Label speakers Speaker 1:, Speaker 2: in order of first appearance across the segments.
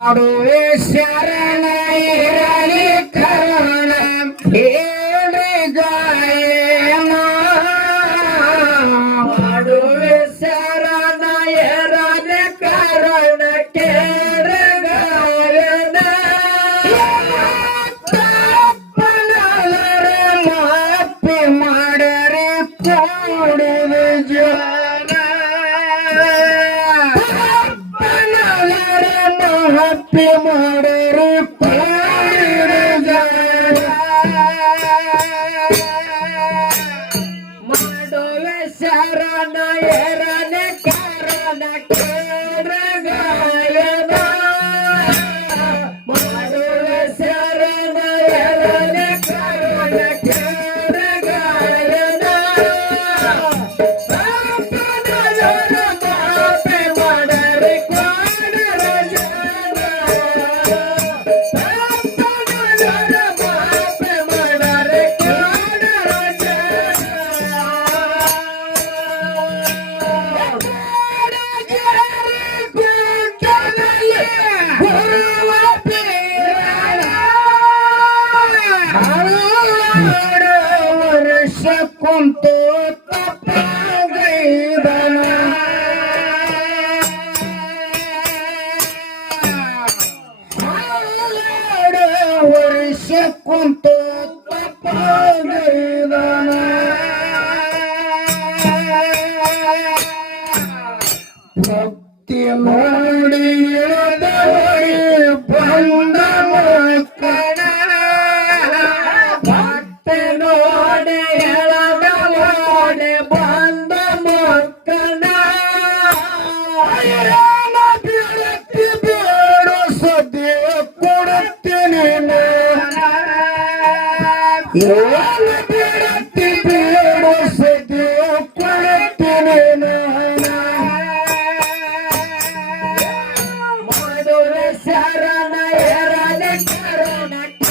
Speaker 1: ಮಾಡುವೆ sé cuánto te puede. ಮಾಡುವೆ ಶರಣ ಎರಲ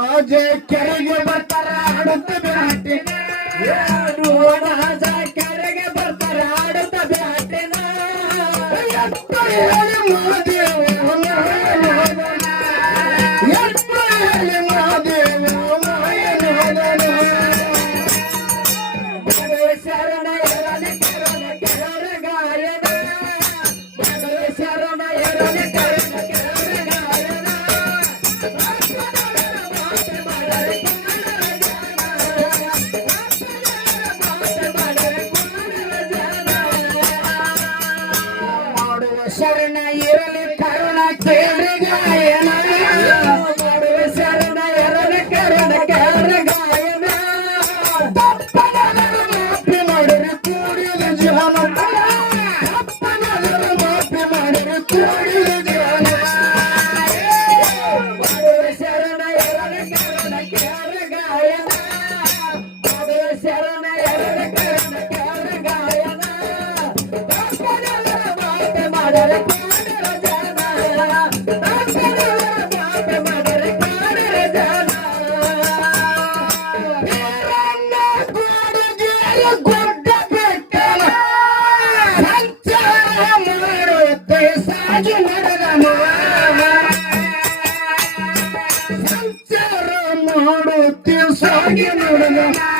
Speaker 2: ನಾಜೆ ಕೆರೆಗೆ ಬರ್ತಾರ ಆಡುತ್ತ ಬ್ಯಾಟಿ ನಾಜ ಕೆರೆಗೆ ಬರ್ತಾರ ಆಡುತ್ತ ಬ್ಯಾಟಿನ. ಮಹಾದೇವ Again,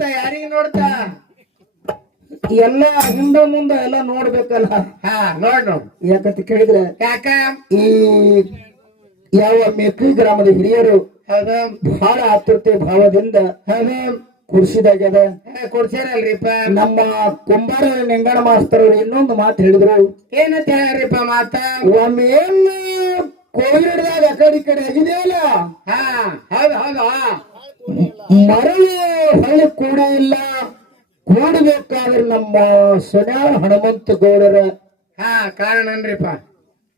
Speaker 2: ನೋಡ್ತಾ ನೋಡ್ತಾ ಯಾರಿಗೆ ನೋಡ್ತಾ? ಎಲ್ಲ ಹಿಂದೆ ಮುಂದೆ ಎಲ್ಲ ನೋಡ್ಬೇಕಲ್ಲ.
Speaker 3: ಹಾ ನೋಡ್ ನೋಡ್.
Speaker 2: ಯಾಕಂತ ಕೇಳಿದ್ರೆ
Speaker 3: ಯಾಕ?
Speaker 2: ಈ ಯಾವ ಮೇಕಿ ಗ್ರಾಮದ ಹಿರಿಯರು ಬಹಳ ಆತುರತೆ ಭಾವದಿಂದ ಕುರ್ಸಿದಾಗ್ಯದ.
Speaker 3: ಕೊಡ್ಸೇರಲ್ರಿಪ್ಪ
Speaker 2: ನಮ್ಮ ಕುಂಬಾರ ನಿಂಗಣ ಮಾಸ್ತರ್ ಇನ್ನೊಂದು ಮಾತು ಹೇಳಿದ್ರು.
Speaker 3: ಏನಂತ ಹೇಳ್ರಿಪ್ಪ ಮಾತ?
Speaker 2: ಒಮ್ಮೆ ಕೋವಿಡ್ದಾಗ ಆ ಕಡೆ ಈ ಕಡೆ ಆಗಿದೆಯಲ್ಲ?
Speaker 3: ಹಾ ಹೌದು ಹೌದು ಹಾ.
Speaker 2: ಮರಳಿ ಹಳ್ಳಿ ಕೂಡ ಇಲ್ಲ ಕೂಡಬೇಕಾದ್ರೆ ನಮ್ಮ ಸುಧಾ ಹನುಮಂತ ಗೌಡರ
Speaker 3: ಹಾ ಕಾರಣನ್ರಿಪ್ಪ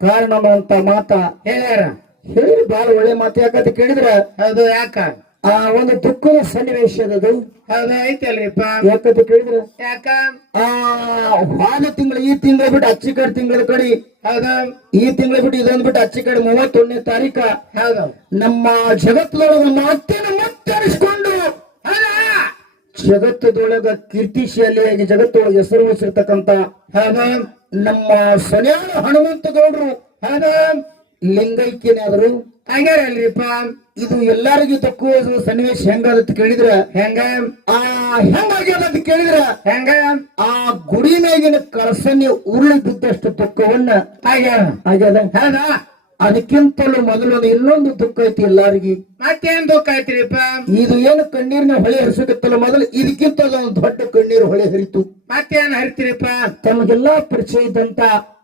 Speaker 2: ಕಾರಣ ಅಂತ ಮಾತ.
Speaker 3: ಹೇಳ್ಯಾರ?
Speaker 2: ಹೇಳಿ ಬಾಳ ಒಳ್ಳೆ ಮಾತು ಯಾಕಂತ ಕೇಳಿದ್ರ?
Speaker 3: ಹೌದು ಯಾಕ?
Speaker 2: ಆ ಒಂದು ದುಃಖದ ಸನ್ನಿವೇಶ ಅದು
Speaker 3: ಹೌದು ಐತಲ್ರಿಪ್ಪ?
Speaker 2: ಯಾಕಂತ ಕೇಳಿದ್ರ?
Speaker 3: ಯಾಕ?
Speaker 2: ಆ ಹೋದ ತಿಂಗಳು ಈ ತಿಂಗಳ ಬಿಟ್ಟು ಅಚ್ಚಿ ಕಡೆ ತಿಂಗಳ ಕಡೆ.
Speaker 3: ಹೌದು.
Speaker 2: ಈ ತಿಂಗಳ ಬಿಟ್ಟು ಇದೊಂದು ಬಿಟ್ಟು ಅಚ್ಚಿ ಕಡೆ ಮೂವತ್ತೊಂದನೇ ತಾರೀಕ.
Speaker 3: ಹೌದು.
Speaker 2: ನಮ್ಮ ಜಗತ್ತದೊಳಗ ಮತ್ತೆ ಮತ್ತರಿಸಿಕೊಂಡು
Speaker 3: ಹೌದಾ?
Speaker 2: ಜಗತ್ತದೊಳಗ ಕೀರ್ತಿಶಾಲಿಯಾಗಿ ಜಗತ್ತೊಳಗೆ ಹೆಸರು ಉಳಿಸಿರ್ತಕ್ಕಂತ
Speaker 3: ಹೌದು
Speaker 2: ನಮ್ಮ ಸೊನ್ಯಾಳ ಹನುಮಂತ ಗೌಡ್ರು
Speaker 3: ಹೌದು
Speaker 2: ಲಿಂಗೈಕ್ಯನಾದ್ರು.
Speaker 3: ಆಗ್ಯಾರಲ್ರಿಪ್ಪ
Speaker 2: ಇದು ಎಲ್ಲರಿಗೂ ತಕ್ಕುವ ಸನ್ನಿವೇಶ ಹೆಂಗದ ಕೇಳಿದ್ರ?
Speaker 3: ಹೆಂಗ?
Speaker 2: ಆ ಹೆಂಗಾಗ್ಯದ ಅಂತ ಕೇಳಿದ್ರ?
Speaker 3: ಹೆಂಗ?
Speaker 2: ಆ ಗುಡಿ ಮ್ಯಾಗಿನ ಕಳಸನ್ಯ ಉರುಳಿ ಬಿದ್ದಷ್ಟು ತಕ್ಕವನ್ನ
Speaker 3: ಆಗ್ಯಾರ
Speaker 2: ಆಗ್ಯದ? ಅದಕ್ಕಿಂತಲೂ ಮೊದಲು ಒಂದು ಇನ್ನೊಂದು ದುಃಖ ಐತಿ ಎಲ್ಲಾರಿಗೆ.
Speaker 3: ಮತ್ತೇನ್ ದುಃಖ ಐತ್ರಿಪ್ಪ?
Speaker 2: ಇದು ಏನು ಕಣ್ಣೀರಿನ ಹೊಳೆ ಹರಿಸಕತ್ತಲ್ಲ ಮೊದಲು ಇದಕ್ಕಿಂತ ಒಂದು ದೊಡ್ಡ ಕಣ್ಣೀರು ಹೊಳೆ ಹರಿತು.
Speaker 3: ಮತ್ತೇನ್ ಹರಿತಿರಿಪ್ಪ?
Speaker 2: ತಮಗೆಲ್ಲಾ ಪರಿಚಯ ಇದ್ದಂತ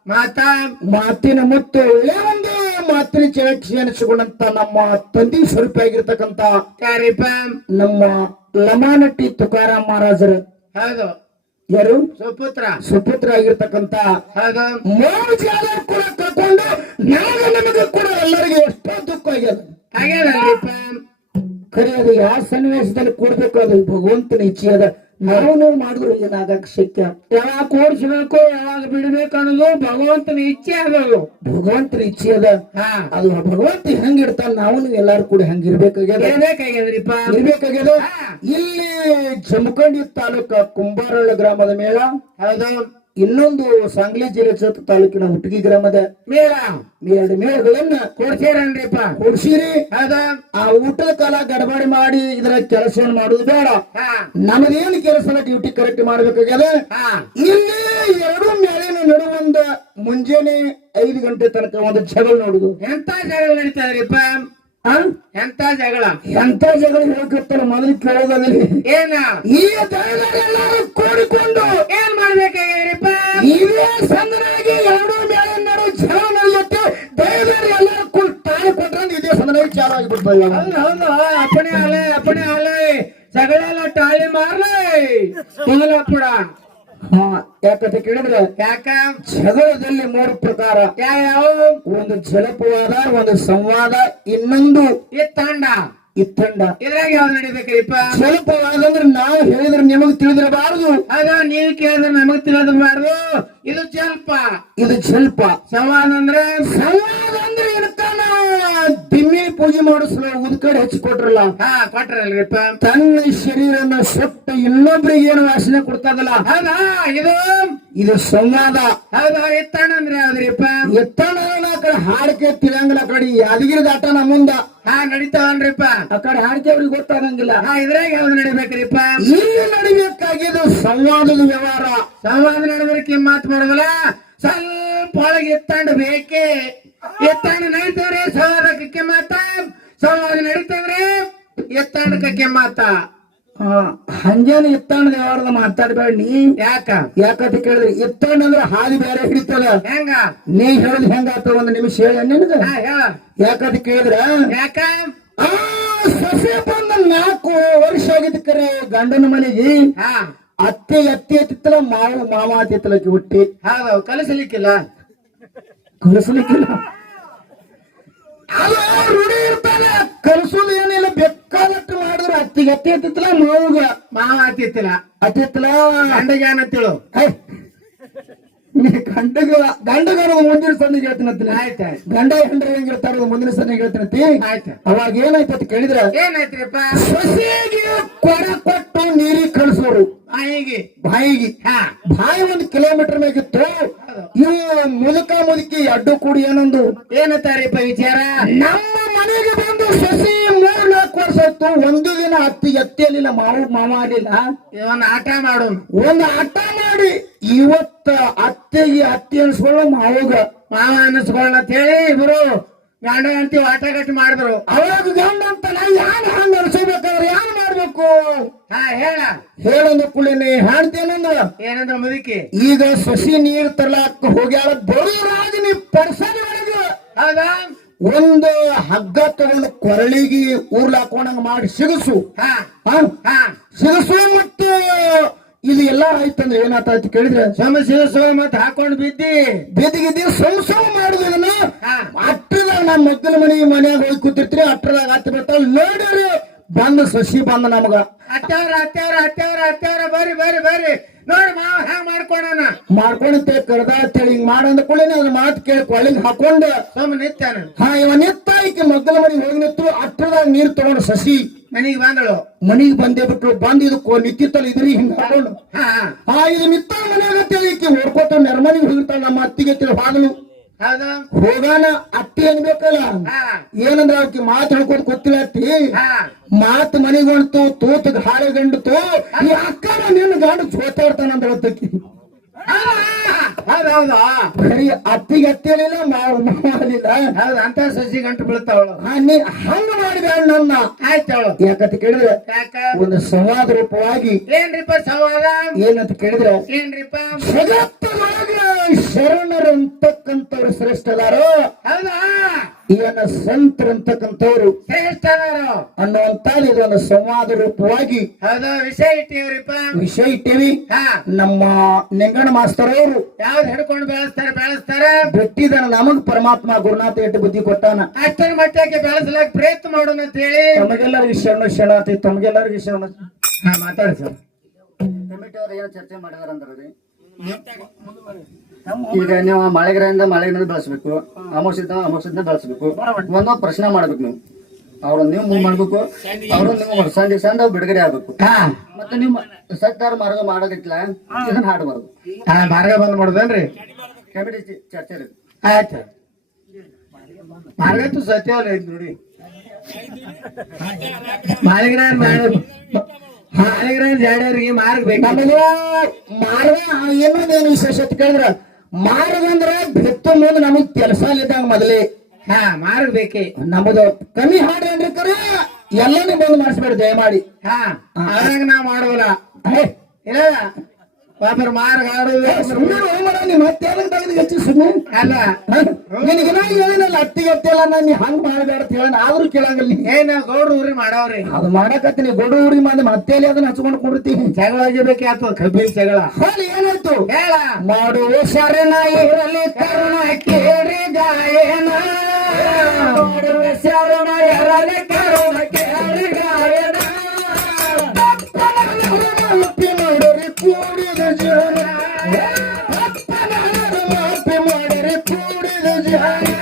Speaker 3: ಮಾತಾ?
Speaker 2: ಮಾತಿನ ಮತ್ತು ಒಳ್ಳೆ ಒಂದು ಮಾತಿನ ಚರಕ್ಷಿ ಅನಿಸಿಕೊಂಡಂತ ನಮ್ಮ ತಂದಿ ಸ್ವರೂಪ ಆಗಿರ್ತಕ್ಕಂತ
Speaker 3: ಯಾರಿಪ್ಪ?
Speaker 2: ನಮ್ಮ ಲಮಾನಟ್ಟಿ ತುಕಾರಾಮ್ ಮಹಾರಾಜರು.
Speaker 3: ಹೌದು.
Speaker 2: ಯಾರು?
Speaker 3: ಸುಪುತ್ರ.
Speaker 2: ಸುಪುತ್ರ ಆಗಿರ್ತಕ್ಕಂತ
Speaker 3: ಹೌದು.
Speaker 2: ಮೂರು ಜನ ಕೂಡ ಕರ್ಕೊಂಡು ಸನ್ನಿವೇಶದಲ್ಲಿ ಕೊಡ್ಬೇಕು ಅದು ಭಗವಂತನ ಇಚ್ಛೆ ಅದ ನಾವು ನಾವು ಮಾಡಿದ್ರು ಏನಾಗಕ್ ಶಕ್ಯ
Speaker 3: ಯಾವಾಗ ಕೂಡ್ಸ್ಬೇಕು ಯಾವಾಗ ಬಿಡ್ಬೇಕು ಅನ್ನೋದು ಭಗವಂತನ ಇಚ್ಛೆ ಅದು
Speaker 2: ಭಗವಂತನ ಇಚ್ಛೆ ಅದ
Speaker 3: ಹಾ.
Speaker 2: ಅದು ಭಗವಂತ ಹೆಂಗ್ ನಾವು ಎಲ್ಲಾರು ಕೂಡ ಹೆಂಗ್ ಇರ್ಬೇಕಾಗ್ಯದ? ಇಲ್ಲಿ ಜಮಖಂಡಿ ತಾಲೂಕ ಕುಂಬಾರಳ್ಳ ಗ್ರಾಮದ ಮೇಳ.
Speaker 3: ಹೌದು.
Speaker 2: ಇನ್ನೊಂದು ಸಾಂಗ್ಲಿ ಜಿಲ್ಲೆ ಚತ್ ತಾಲೂಕಿನ ಹುಟ್ಟಗಿ ಗ್ರಾಮದ
Speaker 3: ಮೇಳ.
Speaker 2: ಎರಡು ಮೇಳಗಳನ್ನ
Speaker 3: ಕೊಡ್ಸೀರನ್ರಿಪ್ಪ
Speaker 2: ಕೊಡ್ಸಿರಿ.
Speaker 3: ಅದ
Speaker 2: ಆ ಊಟ ಕಾಲ ಗಡಬಡಿ ಮಾಡಿ ಇದರ ಕೆಲಸವನ್ನು ಮಾಡುದು ಬೇಡ.
Speaker 3: ಹಾ.
Speaker 2: ಕೆಲಸ ಡ್ಯೂಟಿ ಕರೆಕ್ಟ್ ಮಾಡ್ಬೇಕಾಗ್ಯದ? ಇಲ್ಲಿ ಎರಡು ಮೇಳಿನ ನಡುವಂದ ಮುಂಜಾನೆ ಐದು ಗಂಟೆ ತನಕ ಒಂದು ಜಗಳ ನೋಡುದು.
Speaker 3: ಎಂತ ಜಗಳ ನಡೀತಾ
Speaker 2: ಇದ್ರಿಪ್ಪ
Speaker 3: ಎಂತ ಜಗಳ?
Speaker 2: ಎಂತ ಜಗಳ ಹೇಳಕತ್ತಲ್ಲ ಮೊದಲು ಕೇಳೋದಲ್ಲಿ
Speaker 3: ಏನ?
Speaker 2: ಈ ಕೂಡಿಕೊಂಡು
Speaker 3: ಏನ್ ಮಾಡ್ಬೇಕಾಗ್ಯದ್ರಿಪ್ಪ?
Speaker 2: ಇದೇ ಸಂದನಾಗಿ ಎರಡು ಮೇಳಿನ ನಡು ಜಗಳ ನಡೆಯುತ್ತೆ ದೈವರು ಎಲ್ಲರೂ ಕೂಡ ತಾಳಿ ಕೊಟ್ರಂದು ಇದೇ ಸಂದನಾಗಿ ಚಾಲು ಆಗಿಬಿಡ್ತಲ್ಲ
Speaker 3: ಹೌದು ಅಪ್ಪಣೆ ಆಲೆ ಅಪ್ಪಣೆ ಆಲೆ ಜಗಳ ಎಲ್ಲ ಟಾಳಿ ಮಾರ್ಲೆ. ಮೊದಲಪ್ಪುಡ
Speaker 2: ಹಾ ಯಾಕಂತ ಕೇಳಿದ್ರೆ
Speaker 3: ಯಾಕ?
Speaker 2: ಜಗಳದಲ್ಲಿ ಮೂರು ಪ್ರಕಾರ.
Speaker 3: ಯಾವ
Speaker 2: ಒಂದು ಜಲಪವಾದ ಒಂದು ಸಂವಾದ ಇನ್ನೊಂದು
Speaker 3: ಈ ತಾಂಡ.
Speaker 2: ಇತ್ತಂಡ.
Speaker 3: ಇದ್ರಾಗ ಯಾವ್ದು ನಡಿಬೇಕ್ರಿಪ್ಪ
Speaker 2: ಸ್ವಲ್ಪ ಅಂದ್ರೆ ನಾವು ಹೇಳಿದ್ರೆ ನಿಮಗೆ ತಿಳಿದಿರಬಾರದು.
Speaker 3: ಆಗ ನೀವು ಕೇಳಿದ್ರೆ ನಮಗ್ ತಿಳಿದಿರಬಾರದು. ಇದು ಜಲ್ಪ.
Speaker 2: ಇದು ಜಲ್ಪ.
Speaker 3: ಸಂವಾದ ಅಂದ್ರೆ?
Speaker 2: ಸಂವಾದ ಅಂದ್ರೆ ಏನಕ್ಕ ದಿಮ್ಮಿ ಪೂಜೆ ಮಾಡಿಸಲು ಉದ್ಕಡೆ ಹಚ್ಚಿಕೊಟ್ರಲ್ಲ.
Speaker 3: ಹಾ ಕೊಟ್ರಲ್ರಿಪ್ಪ.
Speaker 2: ತನ್ನ ಶರೀರನ ಸೊಟ್ಟ ಇನ್ನೊಬ್ರಿಗೆ ಏನು ವಾಸನೆ ಕೊಡ್ತದಲ್ಲ.
Speaker 3: ಹೌದಾ? ಇದು
Speaker 2: ಇದು ಸಂವಾದ.
Speaker 3: ಅಂದ್ರೆ ಯಾವ್ದ್ರಿಪ್ಪ?
Speaker 2: ಎತ್ತಣ್ಣ ಆ ಕಡೆ ಹಾಡಿಕೆ ತಿರಂಗಿಲ್ಲ ಕಡೆ ಯಾದಗಿರಿ ದಾಟ ನಮ್ಮುಂದ
Speaker 3: ಹಾ ನಡೀತಾವನ್ರಿಪ್ಪ.
Speaker 2: ಆ ಕಡೆ ಹಾಡಿಕೆ ಅವ್ರಿಗೆ ಗೊತ್ತಾಗಂಗಿಲ್ಲ.
Speaker 3: ಹಾ ಇದ್ರಾಗ ಯಾವ್ದು ನಡಿಬೇಕ್ರಿಪ್ಪ?
Speaker 2: ಇಲ್ಲಿ ನಡಿಬೇಕಾಗಿದ್ದು ಸಂವಾದದ ವ್ಯವಹಾರ.
Speaker 3: ಸಂವಾದ ನಡಬರ್ಕೆ ಮಾತು ಮಾಡೋದಲ್ಲ? ಸ್ವಲ್ಪ ಒಳಗೆ ಎತ್ತಾಂಡ ಬೇಕೆ? ಎತ್ತಾಂಡ ನಡೀತವ್ರೆ ಸಂವಾದಕ್ಕೆ ಮಾತ? ಸಂವಾದ ನಡೀತವ್ರೆ ಎತ್ತಾಂಡಕ್ಕೆ ಮಾತ?
Speaker 2: ಆ, ಹಂಗೇನು ಎತ್ತಣ್ಣದ ವ್ಯವಹಾರದ ಮಾತಾಡ್ಬೇಡ ನೀ
Speaker 3: ಯಾಕ?
Speaker 2: ಯಾಕಂತ ಕೇಳಿದ್ರೆ ಎತ್ತಣ್ಣ ಅಂದ್ರೆ ಹಾದಿ ಬೇರೆ ಹಿಡಿತಲ್ಲ.
Speaker 3: ಹೆಂಗ?
Speaker 2: ನೀ ಹೇಳದ್ ಹೆಂಗಾತ ಒಂದ್ ನಿಮಿಷ ಹೇಳ
Speaker 3: ಹೇಳ.
Speaker 2: ಯಾಕಂತ ಕೇಳಿದ್ರ
Speaker 3: ಯಾಕ?
Speaker 2: ಸಸಿ ಸೊಸೆ ಬಂದ ನಾಲ್ಕು ವರ್ಷ ಆಗಿದ್ದಕ್ಕರೆ ಕರೆ ಗಂಡನ ಮನೆಗೆ ಅತ್ತೆ ಅತ್ತೆ ಎತ್ತಿತ್ತಲ ಮಾವ ಮಾವ ಅತ್ತಿತ್ತಲಕ್ಕೆ ಹುಟ್ಟಿ.
Speaker 3: ಹೌದು ಕಲಿಸಲಿಕ್ಕಿಲ್ಲ.
Speaker 2: ಕಲಿಸ್ಲಿಕ್ಕಿಲ್ಲ. ರೂಢಿ ಇರ್ತಾನೆ ಕಲಿಸೋದು ಏನಿಲ್ಲ ಬೇಕಾದಷ್ಟು ಮಾಡಿದ್ರು ಅತ್ತಿಗೆ ಅತ್ತಿ ಎತ್ತಿತ್ತಲ ಮಾವುಗ.
Speaker 3: ಮಾವ ಆತಿತ್ತಿಲ್ಲ
Speaker 2: ಅತ್ತಿತ್ತಲ
Speaker 3: ಗಂಡಗೆ ಏನತ್ತಿಳು
Speaker 2: ಗಂಡಗ ಗಂಡಗ ಮುಂದಿನ ಸಣ್ಣಿಗೆ ಹೇಳ್ತೀನಂತೀನಿ
Speaker 3: ಆಯ್ತು
Speaker 2: ಗಂಡ ಹೆಂಡ್ರ ಹೆಂಗಿರ್ತಾರ ಮುಂದಿನ ಸಣ್ಣಿಗೆ ಹೇಳ್ತೀನಂತಿ
Speaker 3: ಆಯ್ತು
Speaker 2: ಅವಾಗ ಏನಾಯ್ತು ಅಂತ ಕೇಳಿದ್ರ
Speaker 3: ಏನಾಯ್ತ್ರಿಪ್ಪ?
Speaker 2: ಸೊಸೆಗೆ ಕೊಡ ಕೊಟ್ಟು ನೀರಿಗೆ ಕಳಿಸೋರು.
Speaker 3: ಬಾಯಿಗೆ.
Speaker 2: ಬಾಯಿಗೆ ಬಾಯಿ ಒಂದು ಕಿಲೋಮೀಟರ್ ಮೇಗಿತ್ತು ಇವು ಮುದುಕ ಮುದುಕಿ ಅಡ್ಡು ಕೂಡಿ ಏನಂದು?
Speaker 3: ಏನಂತಾರಿಪ್ಪ ವಿಚಾರ?
Speaker 2: ನಮ್ಮ ಮನೆಗೆ ಬಂದು ಸಸಿ ಮೂರ್ ವರ್ಷ ಹೊತ್ತು ಒಂದು ದಿನ ಹತ್ತಿ ಎತ್ತಿಯಲಿಲ್ಲ ಮಾವು ಮಾವ ಆಗಲಿಲ್ಲ
Speaker 3: ಒಂದು ಆಟ ಮಾಡು.
Speaker 2: ಒಂದು ಆಟ ಮಾಡಿ ಇವತ್ತ ಅತ್ತೆಗೆ ಹತ್ತಿ ಅನ್ಸ್ಕೊಳ್ಳೋ ಮಾವಗ.
Speaker 3: ಮಾವ ಅನ್ನಿಸ್ಕೊಳ್ಳ ಅಂತ ಹೇಳಿ ಇಬ್ರು ಗಂಡ ಅಂತೀವಿ ಆಟ ಗಟ್ಟಿ ಮಾಡಿದ್ರು.
Speaker 2: ಅವಾಗ ಗಂಡ ಅಂತ ಯಾನ್ ಹಂಗ ಅನ್ಸೋಬೇಕಾದ್ರೆ ಯಾನ್ ಮಾಡ್ಬೇಕು?
Speaker 3: ಹಾ ಹೇಳ.
Speaker 2: ಹೇಳಂದ ಕುಳಿನಿ ಹಾಡ್ತೇನಂದ್ರ
Speaker 3: ಏನಂದ್ರ ಮುದುಕಿ?
Speaker 2: ಈಗ ಸಸಿ ನೀರ್ ತರ್ಲಾಕ ಹೋಗ್ಯಾಳ ಬರೀ ನೀ ಪರ್ಸನ್
Speaker 3: ಹೌದಾ?
Speaker 2: ಒಂದು ಹಗ್ಗ ತಗೊಂಡು ಕೊರಳಿಗೆ ಊರ್ಲಾಕೊಂಡಂಗ ಮಾಡಿ ಸಿಗಸು. ಸಿಗಸು ಮತ್ತು ಇದು ಎಲ್ಲ ಆಯ್ತಂದ್ರೆ ಏನಾಯ್ತು ಕೇಳಿದ್ರೆ
Speaker 3: ಸಮಸ್ಯೆ ಮತ್ತೆ ಹಾಕೊಂಡು ಬಿದ್ದಿ.
Speaker 2: ಬಿದ್ದಿಗಿದ್ದಿ ಸಂಸವ ಮಾಡುದನ್ನ
Speaker 3: ಹಾ.
Speaker 2: ಅಟ್ರದಾಗ ನಮ್ಮ ಮಗ್ಗಲ ಮನೆ ಮನೆಯಾಗ ಹೋಗಿ ಕೂತಿರ್ತೀರಿ ಅಟ್ರದಾಗ ಹತ್ತಿ ಬರ್ತಾವ. ನೋಡ್ರಿ ಬಂದ ಸಸಿ ಬಂದ ನಮಗ.
Speaker 3: ಅತ್ಯಾರ ಅತ್ಯಾರ ಅತ್ಯಾರ ಅತ್ಯಾರ ಬರ್ರಿ ಬರ್ರಿ ಬರ್ರಿ. ನೋಡಿ ಮಾವ ಹ್ಯಾಂಗ ಮಾಡ್ಕೊಳಣ
Speaker 2: ಮಾಡ್ಕೊಂಡಂತೆ ಕರ್ದ ಅಂತೇಳಿ ಹಿಂಗ್ ಮಾಡಂದ ಕೂಡಲೇ ಅದ್ರ ಮಾತು ಕೇಳಿ ಕೊಳ್ಳಿಗೆ ಹಾಕೊಂಡು
Speaker 3: ಸೋಮ ನಿತ್ತಾನ
Speaker 2: ಹಾ ಇವ ನಿತ್ತ ಈಕೆ ಮಗ್ಗಲ ಮನೆಗೆ ಹೋಗಿ ನಿಂತು ಅಟ್ರದಾಗ ನೀರ್ ತಗೊಂಡು ಸಸಿ.
Speaker 3: ಮನೆಗೆ ಬಂದಳು?
Speaker 2: ಮನೆಗೆ ಬಂದೇ ಬಿಟ್ರು ಬಂದ್ ಕೋ ನಿತ್ತಿತ್ತಲ್ಲ ಇದ್ರಿ ಹಿಂಗ್ ಹಾಕೊಂಡು.
Speaker 3: ಹಾ
Speaker 2: ಇದು ನಿತ್ತ ಮನೆಯಾಗ ಅಂತೇಳಿ ಈಕೆ ಓಡ್ಕೋತ ನೆರ್ಮನಿಗೆ ಹೋಗಿರ್ತಾಳ ನಮ್ಮ ಅತ್ತಿಗೆ ತಿಳಿ ಹಾದಲು
Speaker 3: ಹೌದಾ
Speaker 2: ಹೋಗಾನ ಅತ್ತಿ ಅನ್ಬೇಕಲ್ಲ? ಏನಂದ್ರ ಆಕಿ ಮಾತು ಹೇಳ್ಕೊತ ಗೊತ್ತಿಲ್ಲ ಅತ್ತಿ? ಮಾತು ಮನಿಗೊಂಡ್ತು ತೂತ ಹಾಳೆ ಗಂಡತು ಈ ಅಕ್ಕನ ನಿನ್ನ ಗಂಡ ಜೋತಾಡ್ತಾನಂತ ಹೇಳ್ತಕ್ಕಿ
Speaker 3: ಹೌದೌದು
Speaker 2: ಬರೀ ಅತ್ತಿಗೆ ಅತ್ತಿಯಲಿಲ್ಲ ಮಾವ ಮಾವಲಿಲ್ಲ
Speaker 3: ಹೌದು ಅಂತ ಸಸಿ ಗಂಟು ಬೀಳ್ತಾವಳು
Speaker 2: ನೀ ಹಂಗ ಮಾಡಿದ ನನ್ನ.
Speaker 3: ಆಯ್ತವಳು
Speaker 2: ಯಾಕಂತ ಕೇಳಿದ್ರೆ ಒಂದು ಸಂವಾದ ರೂಪವಾಗಿ
Speaker 3: ಏನ್ರಿಪ್ಪ ಸಂವಾದ?
Speaker 2: ಏನಂತ ಕೇಳಿದ್ರೆ
Speaker 3: ಏನ್ರಿಪ್ಪ?
Speaker 2: ಜಗತ್ತಿನೊಳಗೆ ಶರಣರು ಅಂತಕ್ಕಂಥವ್ರು ಶ್ರೇಷ್ಠದಾರು.
Speaker 3: ಹೌದಾ?
Speaker 2: ಇವನ ಸಂತರು ಅಂತಕ್ಕಂಥವ್ರು ಅನ್ನುವಂತ ಇದೊಂದು ಸಂವಾದ ರೂಪವಾಗಿ
Speaker 3: ವಿಷಯ ಇಟ್ಟಿವ್ರಿಪ್ಪ
Speaker 2: ವಿಷಯ ಇಟ್ಟೇವಿ.
Speaker 3: ಹಾ.
Speaker 2: ನಮ್ಮ ನೆಂಗಣ ಮಾಸ್ತರ್ ಅವರು
Speaker 3: ಯಾವ್ದು ಹಿಡ್ಕೊಂಡು ಬೆಳೆಸ್ತಾರೆ ಬೆಳೆಸ್ತಾರೆ?
Speaker 2: ಬಿಟ್ಟಿದನ ನಮಗ್ ಪರಮಾತ್ಮ ಗುರುನಾಥ ಎಟ್ಟು ಬುದ್ಧಿ ಕೊಟ್ಟಾನ.
Speaker 3: ಅಷ್ಟರ ಮಟ್ಟಕ್ಕೆ ಬೆಳೆಸಲಾಗ ಪ್ರಯತ್ನ ಮಾಡೋಣ ಅಂತ ಹೇಳಿ.
Speaker 2: ತಮಗೆಲ್ಲರಿಗೂ ಶರಣ ಶರಣಾತಿ ತಮಗೆಲ್ಲರಿಗೂ ಶರಣ.
Speaker 3: ಹಾ ಮಾತಾಡಿ ಸರ್.
Speaker 4: ಕಮಿಟಿ ಅವ್ರು ಏನು ಚರ್ಚೆ ಮಾಡಿದಾರೆ ಅಂದ್ರೆ ಈಗ ನೀವು ಮಳೆಗಿರಿಂದ ಮಳೆಗಿರಿಂದ ಬೆಳೆಸ್ಬೇಕು. ಅಮೋಷಿತ ಅಮೋಷಿತ ಬೆಳೆಸ್ಬೇಕು. ಒಂದೊಂದು ಪ್ರಶ್ನೆ ಮಾಡ್ಬೇಕು ನೀವು. ಅವ್ರ ನೀವು ಮೂವ್ ಮಾಡ್ಬೇಕು. ಅವರು ನೀವು ಸಂಜೆ ಸಂದ ಬಿಡುಗಡೆ ಆಗ್ಬೇಕು.
Speaker 3: ಹಾ.
Speaker 4: ಮತ್ತೆ ನೀವು ಸತ್ತಾರ ಮಾರ್ಗ ಮಾಡೋದಿಲ್ಲ ಇದನ್ನ ಹಾಡಬಾರ್ದು.
Speaker 3: ಹಾ ಮಾರ್ಗ ಬಂದ್ ಮಾಡುದೇನ್ರಿ?
Speaker 4: ಕಮಿಟಿ ಚರ್ಚೆ
Speaker 3: ಆಯ್ತು. ಮಾರ್ಗತ್ತು ಸತ್ಯವಲ್ಲ ಐತ್ ನೋಡಿ. ಮಾಳಿಗ್ರಾನ್ ಮಾಳಿಗ್ರಾನ್ ಜಾಡ್ಯವ್ರಿಗೆ ಮಾರ್ಗ ಬೇಕು.
Speaker 2: ಮಾರ್ಗ ಇನ್ನೊಂದೇನು ವಿಶೇಷ ಕೇಳಿದ್ರ ಮಾರ್ಗ ಅಂದ್ರ ಬಿತ್ತು ಮುಂದೆ ನಮಗ್ ಕೆಲಸ ಇದ್ದಂಗ ಮೊದಲೇ.
Speaker 3: ಹಾ ಮಾರಬೇಕೆ
Speaker 2: ನಮ್ದು ಕಮ್ಮಿ ಹಾಡು ಏನ್ರಿ ಕರೆ ಎಲ್ಲಾನು ಬಂದ್ ಮಾಡಿಸ್ಬೇಡಿ ದಯಮಾಡಿ.
Speaker 3: ಹಾ ಅದ್ರಾಗ ನಾ ಮಾಡುವಲ್ಲ
Speaker 2: ಹೇ,
Speaker 3: ಇಲ್ಲ ಸುಮ್ಮನೆ ಮಾರ್ಗ ಆಡುದು
Speaker 2: ಸುಮ್ನೆ ಹೋಗ್ ಮಾಡ, ನೀ ಮತ್ತೆ ಯಾವಾಗ ತೆಗೆದು ಹೆಚ್ಚು ಸುಮ್ಮನೆ
Speaker 3: ಅಲ್ಲ.
Speaker 2: ಹೇಳಿನಲ್ಲ ನಾನು ನೀ ಹಂಗ್ ಮಾಡಬೇಡ ಅಂತ ಹೇಳ ಆದ್ರೂ ಕೇಳಂಗಿಲ್ಲ.
Speaker 3: ಏನ ಗೌಡ್ರು ಊರಿ ಮಾಡವ್ರಿ.
Speaker 2: ಅದು ಮಾಡಕತ್ತೀನಿ ಗೊಡು ಊರಿ ಮಾಡಿ ಮತ್ತೆ ಎಲ್ಲಿ ಅದನ್ನ ಹಚ್ಕೊಂಡು ಕೊಡ್ತೀನಿ
Speaker 3: ಜಗಳ ಆಗಿರ್ಬೇಕಾಗ್ತದ ಕಬ್ಬಿನ ಜಗಳ.
Speaker 2: ಹೇಳಿ ಏನಾಯ್ತು?
Speaker 3: ಹೇಳ.
Speaker 2: ಮಾಡುವ ಶರಣ ಇರಲಿ ಕರುಣ ಕೇರಿ ಗಾಯನ. ಮಾಡುವ ಶರಣ ಇರಲಿ ಕರುಣ ಕೇರಿ ಗಾಯನ. ಮಾಪಿ ಮಾಡಿರಿ ಕೂಡಿದ ಜನ ಮಾಪಿ ಮಾಡಿರಿ ಕೂಡಿದ ಜನ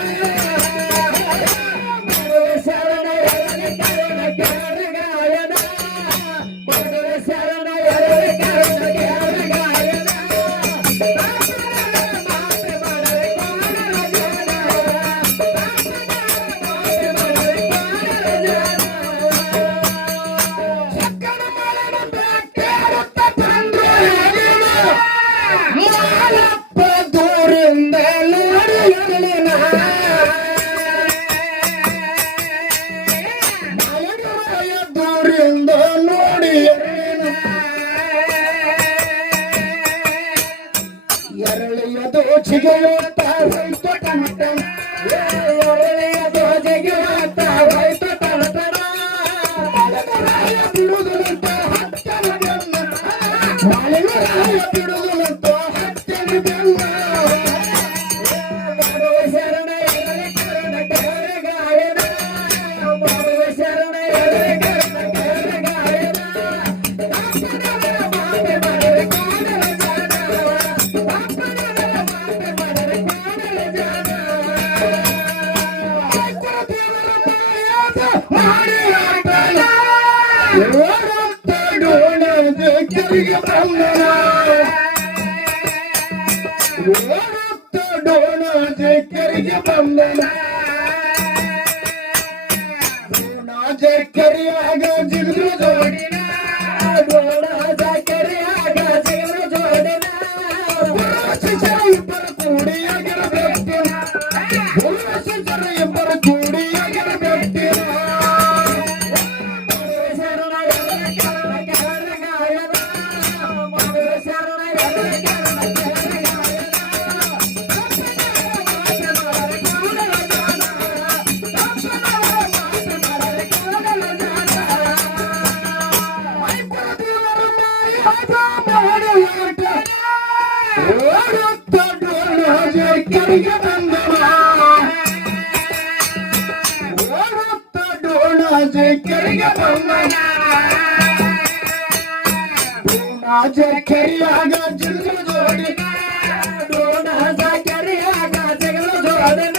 Speaker 2: ಜಗಲು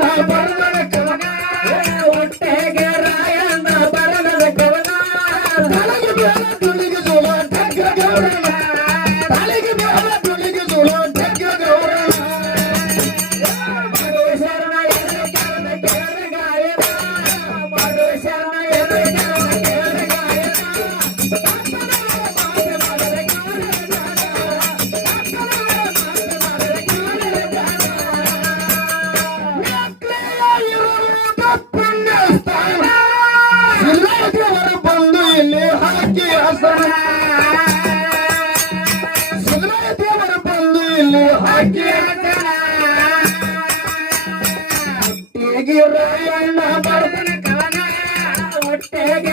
Speaker 2: ನನ್ನ ಬರ್ಮಣ
Speaker 1: ಒಟ್ಟಿಗೆ